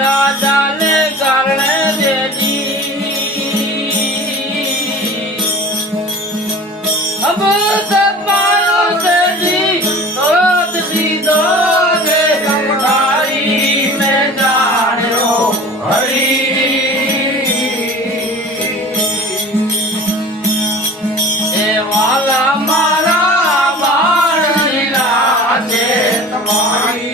राजा ने करने दे दी अब तक मारो दे दी रोद दी दो दे तुम्हारी में जानो हरी ए वाला मारा बाण लीला दे तुम्हारी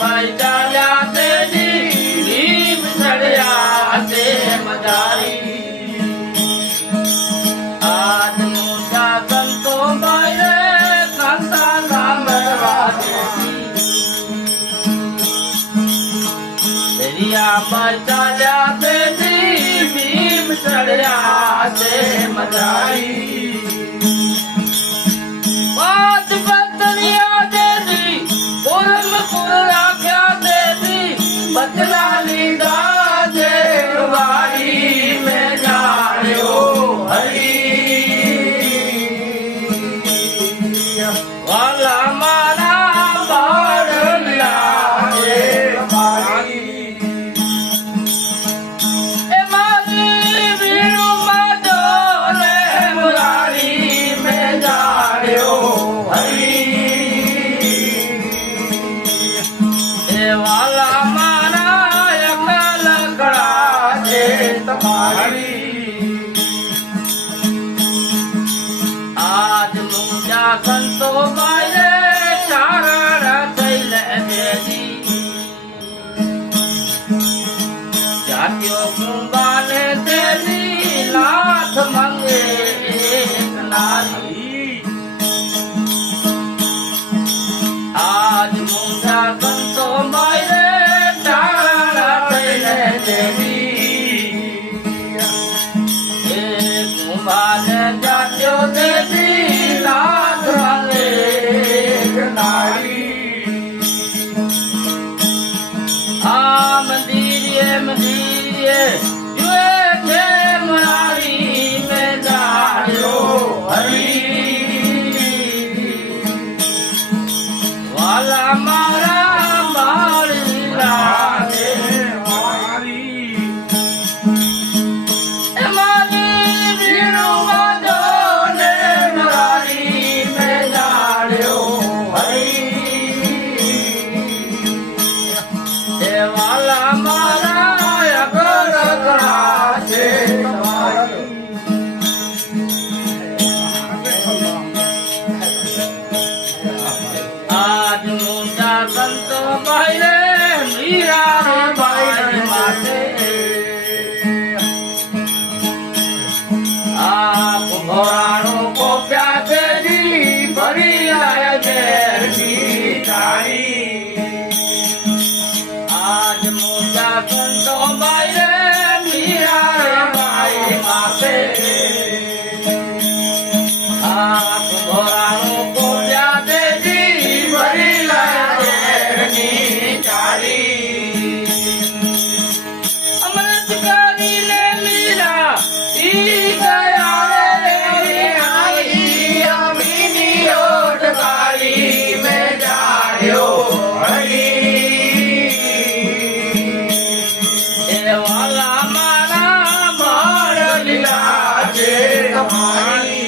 भाई चाल्या ते नीम चढ़िया ते मदारी आज मुझा संतो मारे संता सांभरवा तेरिया भाई चाल्या ते नीम चढ़िया ते मदारी बात बदलिया दे दी पुरम पुरा क्या दे दी बदला लीदा दे वारी में जायो हरी वाला मारा बाड़ लिया दे वारी ए मारी वीरू माधो ले मुरारी में जायो हरी वाला मारा अकल कड़ा दे तुम्हारी आज मुझा संतो मारे चारण थैले देदी जातियों कुंबाने देदी लाख मंगे एक नारी आज मुझा संतो मारे चारण थैले देदी कुंभाने जातियों देदी लाख मंगे एक नारी मंदिरिये जुए थे मुरारी में जायो हरी वाला मारा बाल लीला दे वारी मानी वीरू माधो ने मुरारी में जायो हरी वाला मारा अगर कड़ा दे तुम्हारी आज मुझा संतो मारे मीरा रे बाई माते आप घोराणों को प्यासे दी भरी आय देर की तारी आज मुझा संतो मारे मीरा रे बाई माते आप घोराणों को प्यासे अमृत करी ले मीरा गया रे आई अमीनी ओटकारी में जायो हरी वाला मारा बाड़ लीला दे तुम्हारी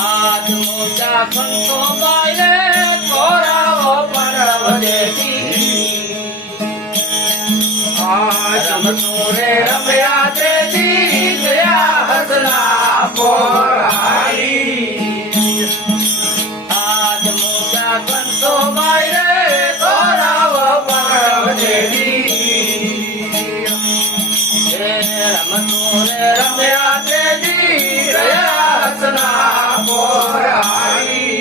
आज मुझा संतो मारे कोरा वो पर्व देती રમતું રે રમ્યા તે જીત્યા હસલા પોરાઈ આજ મોજા સંતો ગાય રે તોરાવ પરવજેરી રમતું રે રમ્યા તે જીત્યા હસલા પોરાઈ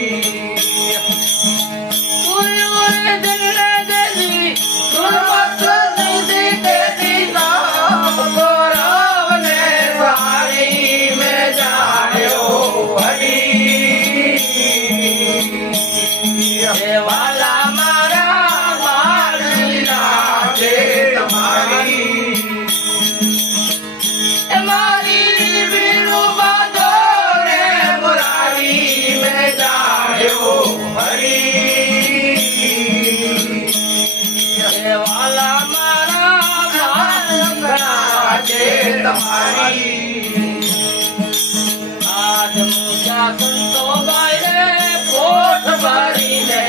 વાલા મારા મારલીલા છે તમારી મારી વીરુ બાંધો રે મુરારી મેં જાણ્યો હરી વાલા મારા મારલીલા છે તમારી આજ મુજા સંતો ગાય પોટ ભરીને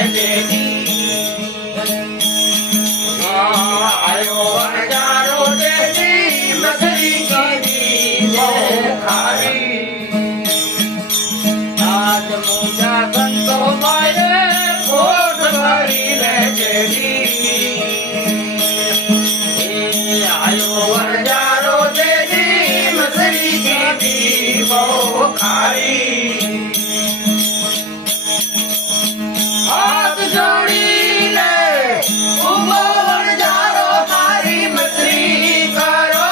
આયો હજારો દેવી મસરી કીધી ખારી આજ મોજા સંતો ગાય પોટ ભરીને આયો હજારો દેવી મસરી કીધી ખારી હાથ જોડીને ઉભો વણજારો મારી મસરી કરો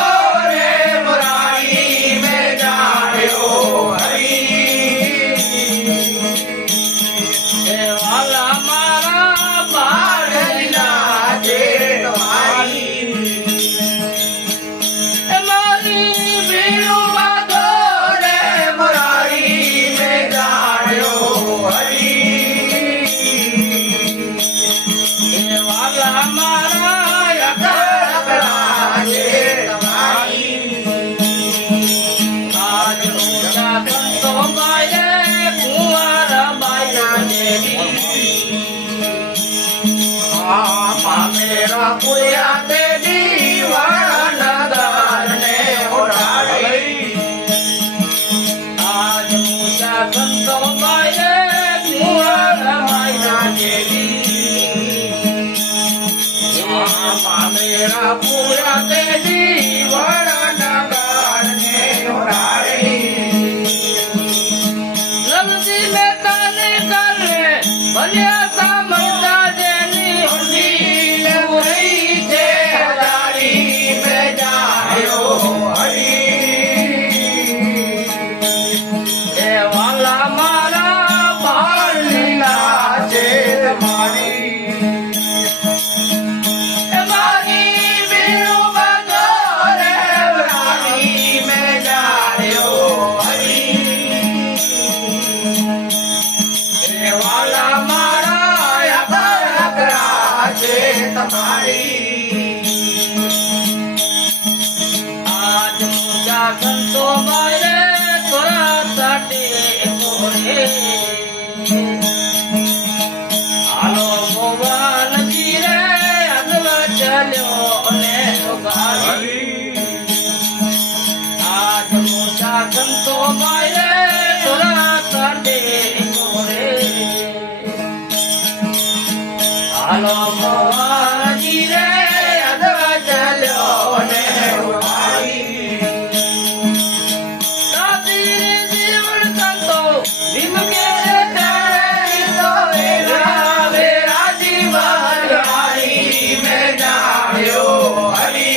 રે મુરારી મેં જાણ્યો હરી વાલા મારા બાળલીલા છે તમારી મારી વીરુ બાંધો રે મુરારી મેં જાણ્યો હરી વાલા મારા અકરા છે તમારી આજ મોટા સંતો ગાય કુંવર બાયા દેવી મેરા પુયા દેવી વણનગર ને ઓઢાડી આજ મોટા સંતો ગાય કુંવર બાયા દેવી મેરા પુયા દેવી વણનગર ને ઓઢાડી લલજી મેં કાને કાને ભલ્યા સામંતા જેની હુંડી ને ઉરી છે હજારી મેં જાણ્યો હરી વાલા મારા બાળલીલા છે તમારી મારી વીરુ બાંધો રે મુરારી મેં જાણ્યો હરી વાલા મારા અકરા છે તમારી આજ મોજા સંતો ગાય તોરા સાટે કોરે હાલો મોવાનજી રે અગવા ચાલ્યો ને ગાડી આજ મોજા સંતો ગાય તોરા સાટે કોરે હાલો મોવાનજી રે અગવા ચાલ્યો ને ગાડી રાતી જીવન સંતો ભીમ કે તારે તો વેલા વેરા જીવન હારી મેં જાણ્યો હરી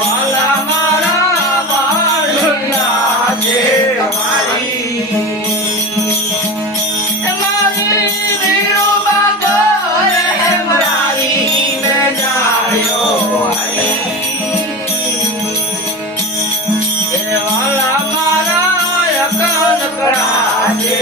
વાલા મારા બાળલીલા છે તમારી મારી વીરુ બાંધો રે મુરારી મેં જાણ્યો હરી વાલા મારા અકરા છે